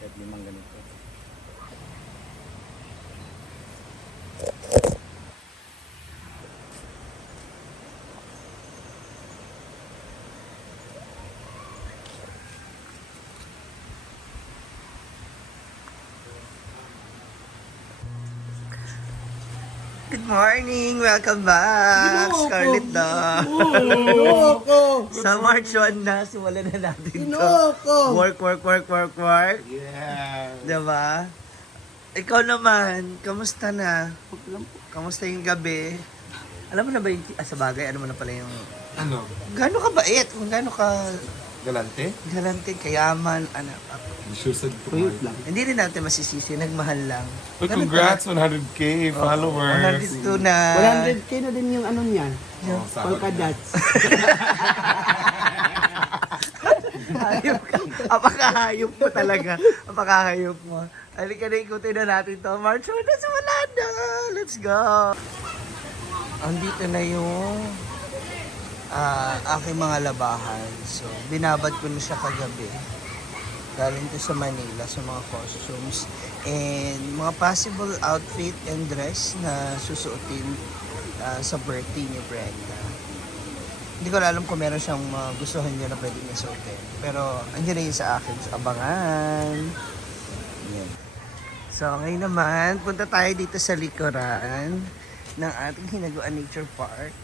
Kahit limang ganito. Good morning! Welcome back! Scarlett Dog! Inoko! Sa March 1 na, simulan na natin to. Inoko! Work. Yeah! Diba? Ikaw naman, kamusta na? Kamusta yung gabi? Alam mo na ba yung, sa bagay, ano mo na pala yung, Ano? gaano ka bait? Kung gaano ka Galante? galante, kayaman, ano. Susad ko lang. Hindi rin natin masisisi, nagmahal lang. Uy, Ganun congrats! 100k followers! 102 na. 100k na din yung ano niyan. Oh, Polka dots. Hayop ka. Apakahayop mo talaga. Apakahayop mo. Halika na, ikutin na natin to. March 1 na, wala na. Let's go. Andito na yung aking mga labahan. So, binabad ko na siya kagabi. Galing to sa Manila, sa mga costumes. And mga possible outfit and dress na susuotin sa birthday ni Brenda. Hindi ko alam kung meron siyang gustuhan niya na pwede niya suotin. Pero, andyan na yun sa akin. So, abangan. Yan. So, ngayon naman, punta tayo dito sa likuran ng ating Hinaguan Nature Park.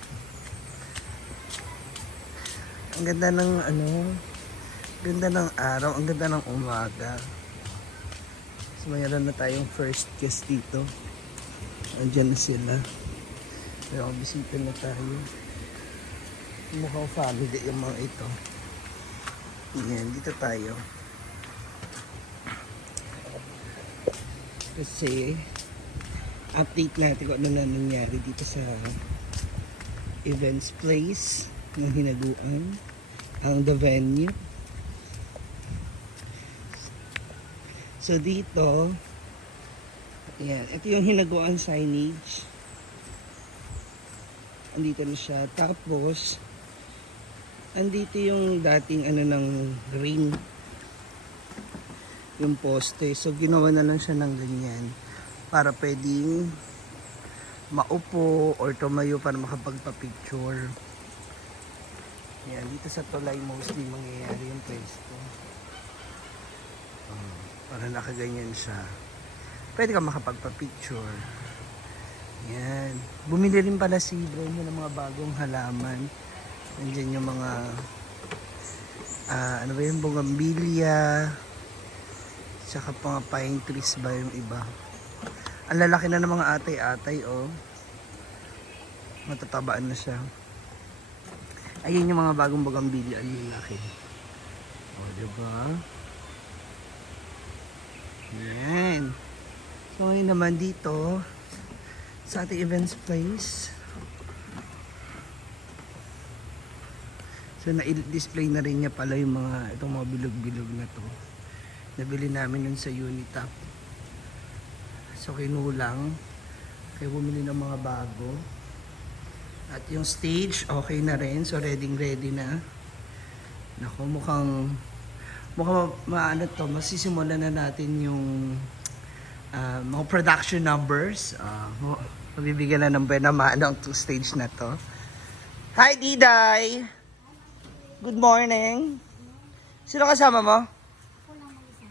Ang ganda ng ganda ng araw, ang ganda ng umaga. So, mayroon na tayong first guest dito. Andyan na sila. Pero bisita na tayo. Mukhang family yung mga ito. Yan, dito tayo. Kasi, update natin kung ano na nangyari dito sa events place ng Hinaguan. The venue. So, dito, yan, ito yung Hinaguan signage. Andito na siya. Tapos, andito yung dating ng green yung poste. So ginawa na lang siya ng ganyan para pwedeng maupo or tumayo para makapagpa-picture. Yan, dito sa tulay mostly mangyayari yung pwesto. Para nakaganyan siya. Pwede ka makapagpa-picture. Yan. Bumili rin pala si Bro ng mga bagong halaman. Nandiyan yung mga ano ba yung bougainvillea, saka mga pine trees ba yung iba. Ang lalaki na ng mga atay-atay, oh. Matatabaan na siya. Ayun yung mga bagong bougainvillea, ang lalaki. Oh, diba? Yan. So, ngayon naman dito sa ating events place. So, na-display na rin niya pala yung itong mga bilog-bilog na to. Nabili namin yun sa Unitap. So, kinulang. Kaya bumili ng mga bago. At yung stage, okay na rin. So, ready na. Naku, mukhang maano to. Masisimulan na natin yung mga production numbers. Mabibigyan na ng benamano ang stage na to. Hi, Diday! Good morning. Sino kasama mo? Ako lang mag-isa.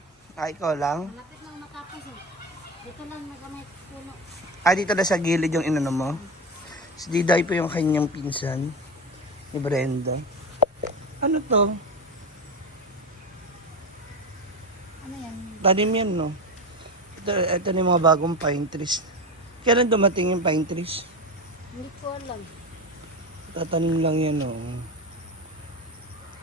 Ikaw lang? Malapit lang matapos eh. Dito lang nagamay puno. Dito na sa gilid yung inano mo. Si Diday po yung kanyang pinsan. Ni Brenda. Ano to? Ano yan? Tanim yan, no? Ito na yung mga bagong pine trees. Kailan dumating yung pine trees? Hindi ko alam. Tatanim lang yan, no?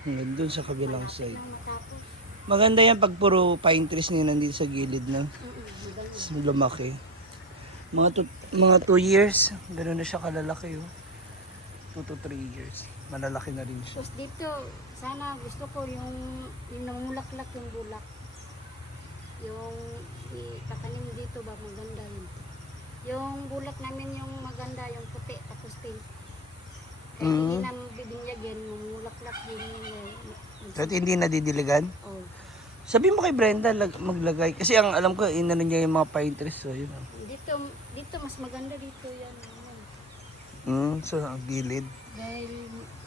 Hanggang dun sa kabilang side. Lang matapos. Maganda yan pag puro pine trees na nandito sa gilid na. Maganda. Tapos lumaki. Mga 2 years, gano'n na siya kalalaki, oh. 2 to 3 years. Malalaki na rin siya. Tapos dito, sana gusto ko yung namulaklak yung bulak. Yung itatanim dito ba maganda yun. Yung bulak namin yung maganda, yung puti, tapos tin. Kaya hindi na bibinyagin, mamulaklak din yung So, hindi nadidiligan? oh. Sabi mo kay Brenda maglagay. Kasi ang alam ko, inano niya yung mga pine trees. So, yun. Dito mas maganda dito yan. Ano. So, ang gilid. Dahil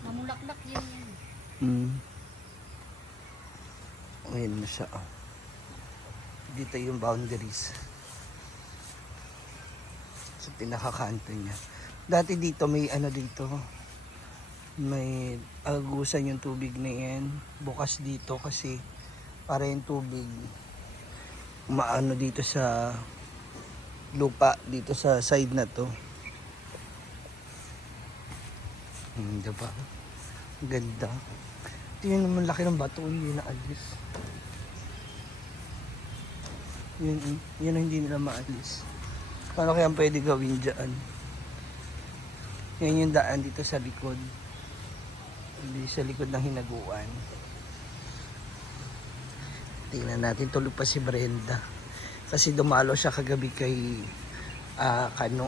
mamulaklak yan. Ayan na siya. Dito yung boundaries. Sa pinakakanto niya. Dati dito may ano dito. May agusan yung tubig na yan. Bukas dito kasi para yung tubig maano dito sa lupa dito sa side na to. Diba? Ganda. Tingnan naman laki ng bato, hindi na alis. Yun ang hindi nila maalis. Paano kaya pwede gawin dyan? Yan yung daan dito sa likod. Hindi sa likod ng hinaguan. Tingnan natin, tulog pa si Brenda. Kasi dumalo siya kagabi kay Kano.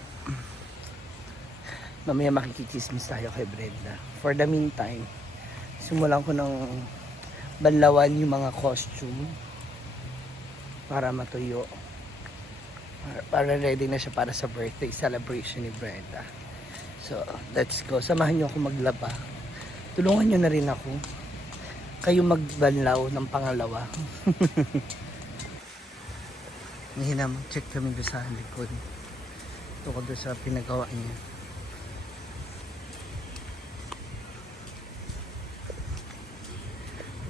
Mamaya makikichismis tayo kay Brenda. For the meantime, simulan ko ng banlawan yung mga costume para matuyo. Para ready na siya para sa birthday celebration ni Brenda. So, let's go. Samahan niyo ako maglaba. Tulungan niyo na rin ako. Kayo magbanlaw ng pangalawa. Ngayon na, check kami doon sa likod. Ito ko doon sa pinagawa niya.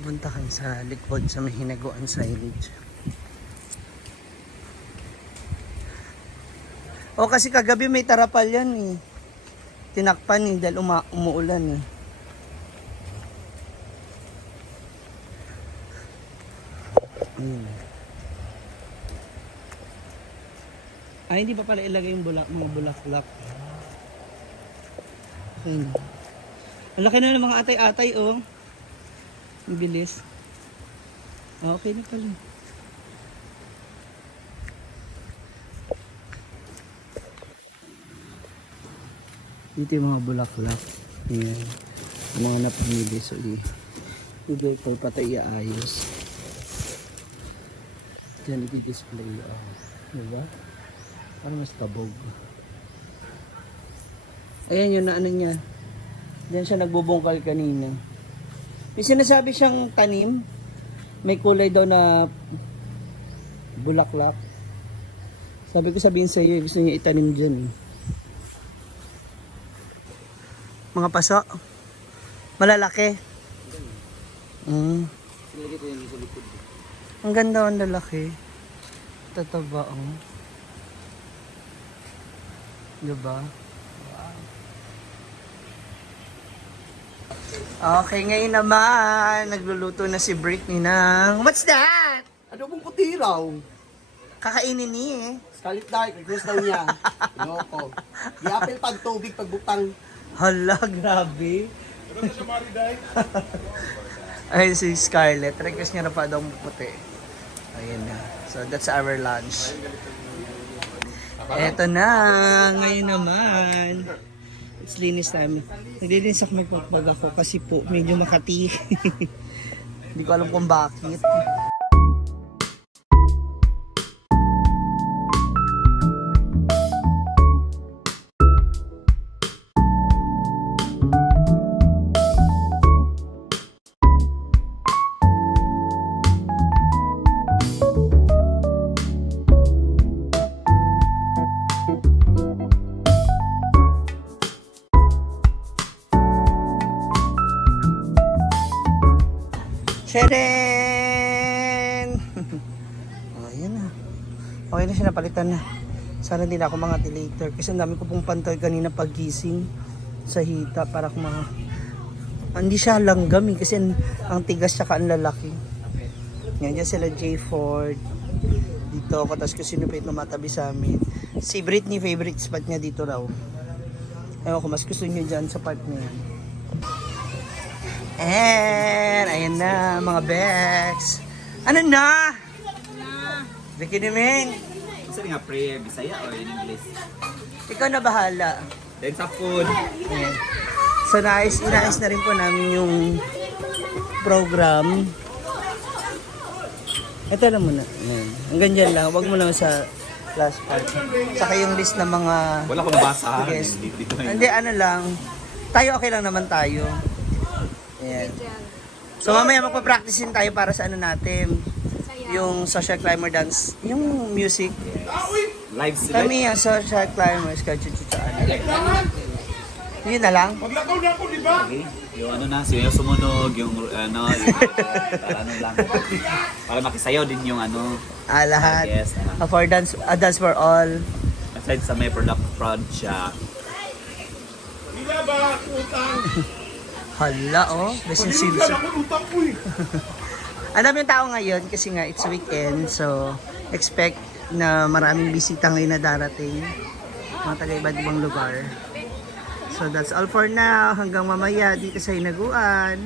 Punta kami sa likod sa may hinaguan signage. O kasi kagabi may tarapal yan eh. Tinakpan eh dahil umuulan eh. Ay, hindi pa pala ilagay yung mga bulaklak. Ayun. Ang laki na ng mga atay-atay oh. Ang bilis. Okay na pala. Dito yung mga bulaklak. Ayan. Yung mga napamili. So, i-video ko pati iayos. Diyan i-display. Diba? Para mas kabog. Ayan yun na ano niya. Diyan siya nagbubungkal kanina. May sinasabi siyang tanim. May kulay daw na bulaklak. Sabi ko sabihin sa iyo, gusto niya itanim dyan. Mga paso. Malalaki. Ang ganda ang lalaki. Tataba ang. Diba? Okay, ngayon naman, nagluluto na si Britney ng... What's that? Ano pong puti raw? Kakainin niya eh. Scarlet Dark, request daw niya. Loko. Di-apple pag tubig, pagbutang. Hala, grabe. Ay, si Scarlett. Request niya na pa daw puti. Ayan na. So, that's our lunch. Eto na. Ngayon naman. It's linis namin. Naglilinis ako may pagpag ako kasi po medyo makati. Hindi ko alam kung bakit. Sheren! Oh, ayan na. Okay na siya, napalitan na. Sana hindi na ako mga later. Kasi ang dami ko pong pantay kanina pagising sa hita para kung mga... Hindi siya langgam eh, kasi ang tigas siya ang lalaki. Yan, dyan sila J. Ford. Dito ako, tapos kung sino pa yung tumatabi sa amin. Si Britney, favorite spot niya dito raw. Ewan ko, mas gusto niyo dyan sa part na yan. And, ayan na, mga Bex. Ano na? Bikini men. Gusto nga prayer, Bisaya o in English? Ikaw na bahala. Then sa food. Ayan. So, inayos na rin po namin yung program. Ito lang muna. Ayan. Hanggang dyan lang. Huwag mo na sa last part. Saka yung list ng mga... Wala ko nabasa. Yes. Dito Hindi, ano lang. Tayo okay lang naman tayo. Ayan. So mamaya magpa-practice din tayo para sa ano natin. Yung social climber dance. Yung music. Live sila. Kami yung social climbers. Kachuchuchaan. Yun na lang. Okay. Yung ano na, yung sumunod, yung ano, para ano lang. Para makisayaw din yung ano. Lahat. Yes. For dance, a dance for all. Aside sa may project. Hala, oh. Besin Simpson. Alam yung tao ngayon kasi nga it's weekend. So, expect na maraming bisita ngayon na darating. Mga taga iba't ibang lugar. So, that's all for now. Hanggang mamaya dito sa Hinaguan.